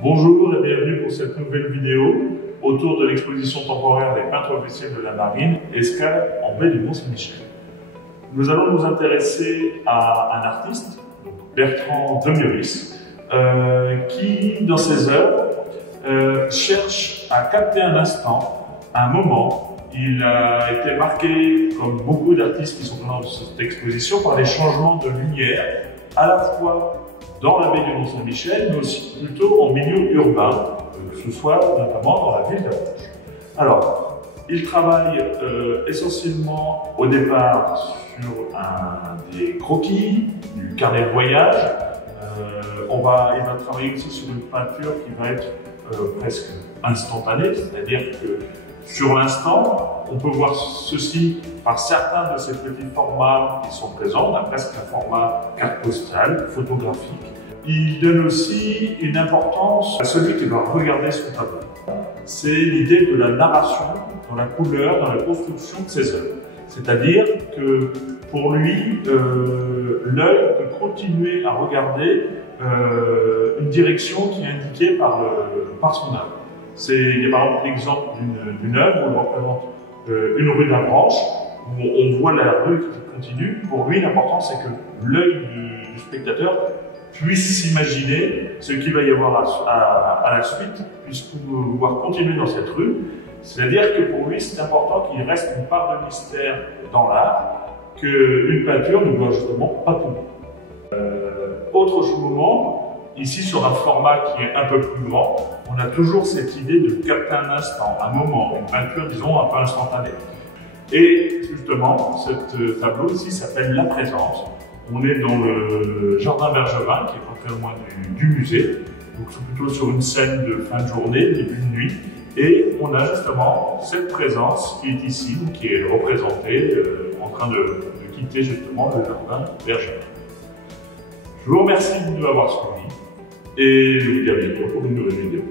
Bonjour et bienvenue pour cette nouvelle vidéo autour de l'exposition temporaire des peintres officiels de la marine, Escale en baie du Mont-Saint-Michel. Nous allons nous intéresser à un artiste, Bertrand Demieris, qui, dans ses œuvres, cherche à capter un instant, un moment. Il a été marqué, comme beaucoup d'artistes qui sont présents dans cette exposition, par les changements de lumière, à la fois dans la baie du Mont-Saint-Michel, mais aussi plutôt en milieu urbain, que ce soit notamment dans la ville d'Avranches. Alors, il travaille essentiellement au départ sur des croquis, du carnet de voyage. Il va travailler aussi sur une peinture qui va être presque instantanée, c'est-à-dire que sur l'instant, on peut voir ceci par certains de ces petits formats qui sont présents. On a presque un format carte postale, photographique. Il donne aussi une importance à celui qui va regarder son tableau. C'est l'idée de la narration dans la couleur, dans la construction de ses œuvres. C'est-à-dire que pour lui, l'œil peut continuer à regarder une direction qui est indiquée par son œuvre. Il y a par exemple l'exemple d'une œuvre où on représente une rue d'Avranches, où on voit la rue qui continue. Pour lui, l'important, c'est que l'œil du spectateur puisse s'imaginer ce qu'il va y avoir à la suite, puisse pouvoir continuer dans cette rue. C'est-à-dire que pour lui, c'est important qu'il reste une part de mystère dans l'art, qu'une peinture ne doit justement pas tout. Autre moment, ici, sur un format qui est un peu plus grand, on a toujours cette idée de capter un instant, un moment, une peinture, disons, un peu instantanée. Et justement, ce tableau ici s'appelle La Présence. On est dans le jardin Bergevin, qui est pas très loin du musée. Donc, c'est plutôt sur une scène de fin de journée, début de nuit. Et on a justement cette présence qui est ici, qui est représentée en train de quitter justement le jardin Bergevin. Je vous remercie de m'avoir suivi. Et je vous dis à bientôt pour une nouvelle vidéo.